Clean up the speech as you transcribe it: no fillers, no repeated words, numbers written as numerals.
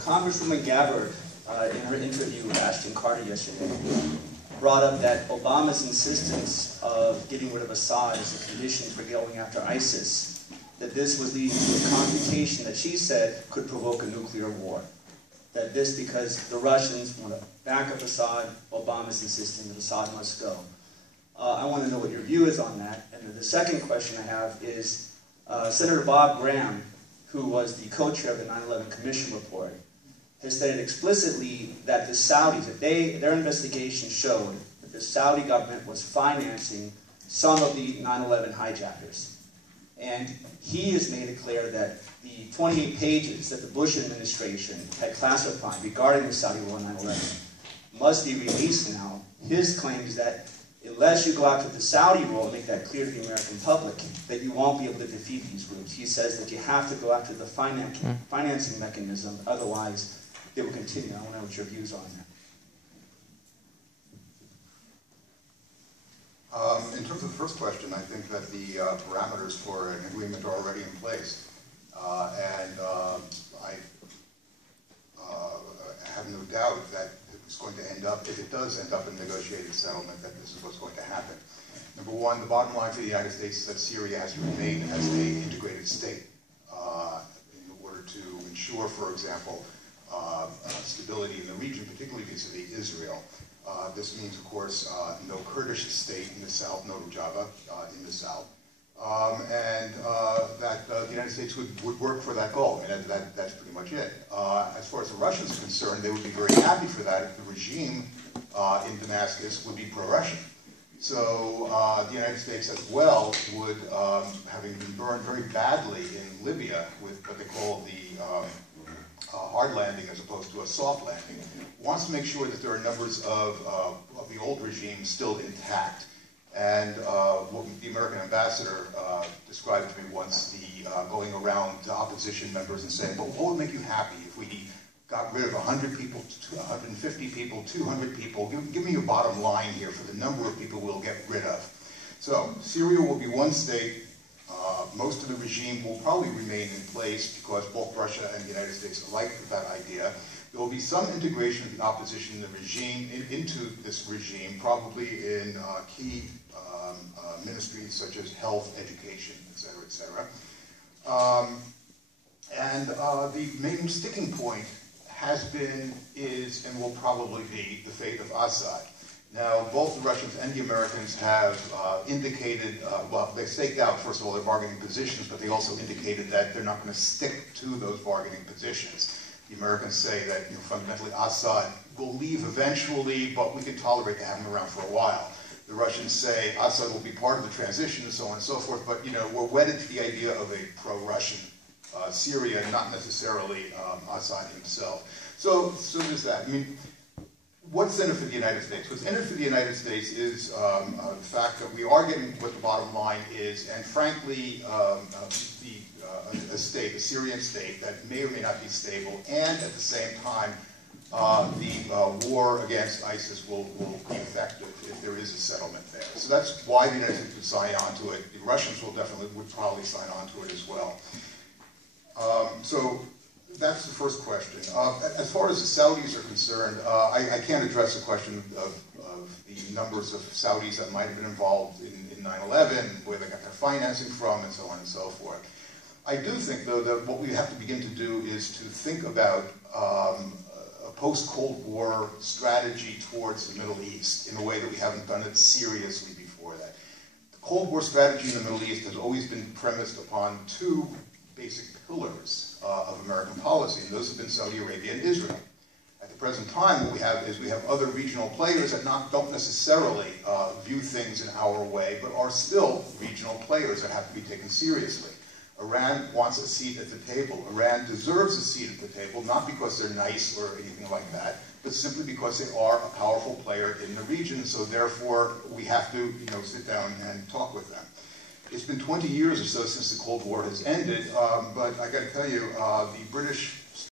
Congresswoman Gabbard, in her interview with Ashton Carter yesterday, brought up that Obama's insistence of getting rid of Assad as a condition for going after ISIS, that this was leading to a computation that she said could provoke a nuclear war. That this, because the Russians want to back up Assad, Obama's insisting that Assad must go. I want to know what your view is on that. And then the second question I have is, Senator Bob Graham, who was the co-chair of the 9/11 Commission report, has stated explicitly that the Saudis, that their investigation showed that the Saudi government was financing some of the 9/11 hijackers. And he has made it clear that the 28 pages that the Bush administration had classified regarding the Saudi war on 9/11 must be released now. His claim is that unless you go after the Saudi role and make that clear to the American public, that you won't be able to defeat these groups. He says that you have to go after the financing mechanism, otherwise they will continue. I want to know what your views are on that. In terms of the first question, I think that the parameters for an agreement are already in place. I have no doubt that it's going to end up, if it does end up in negotiated settlement, that this is what's going to happen. Number one, the bottom line for the United States is that Syria has to remain as an integrated state in order to ensure, for example, stability in the region, particularly vis-a-vis Israel. This means, of course, no Kurdish state in the south, no Rojava in the south, and that the United States would work for that goal, and that's pretty much it. As far as the Russians are concerned, they would be very happy for that if the regime in Damascus would be pro-Russian. So the United States as well would, having been burned very badly in Libya with what they call the hard landing as opposed to a soft landing, wants to make sure that there are numbers of the old regime still intact. And what the American ambassador described to me once, the going around to opposition members and saying, well, what would make you happy if we got rid of 100 people, 150 people, 200 people? Give me your bottom line here for the number of people we'll get rid of. So Syria will be one state. Most of the regime will probably remain in place because both Russia and the United States like that idea. There will be some integration of the opposition in the regime into this regime, probably in key ministries such as health, education, et cetera, et cetera. The main sticking point has been, is, and will probably be the fate of Assad. Now, both the Russians and the Americans have indicated, well, they staked out, first of all, their bargaining positions, but they also indicated that they're not going to stick to those bargaining positions. The Americans say that, you know, fundamentally Assad will leave eventually, but we can tolerate to have him around for a while. The Russians say Assad will be part of the transition and so on and so forth, but, you know, we're wedded to the idea of a pro-Russian Syria, not necessarily Assad himself. So there's that. I mean, what's in it for the United States? What's in it for the United States is the fact that we are getting what the bottom line is, and frankly, a state, a Syrian state that may or may not be stable, and at the same time, the war against ISIS will be effective if there is a settlement there. So that's why the United States would sign on to it. The Russians would probably sign on to it as well. So that's the first question. As far as the Saudis are concerned, I can't address the question of the numbers of Saudis that might have been involved in 9/11, where they got their financing from, and so on and so forth. I do think, though, that what we have to begin to do is to think about a post-Cold War strategy towards the Middle East in a way that we haven't done it seriously before that. The Cold War strategy in the Middle East has always been premised upon two basic pillars of American policy, and those have been Saudi Arabia and Israel. At the present time, what we have is we have other regional players that don't necessarily view things in our way, but are still regional players that have to be taken seriously. Iran wants a seat at the table. Iran deserves a seat at the table, not because they're nice or anything like that, but simply because they are a powerful player in the region, so therefore we have to, you know, sit down and talk with them. It's been 20 years or so since the Cold War has ended, but I got to tell you, the British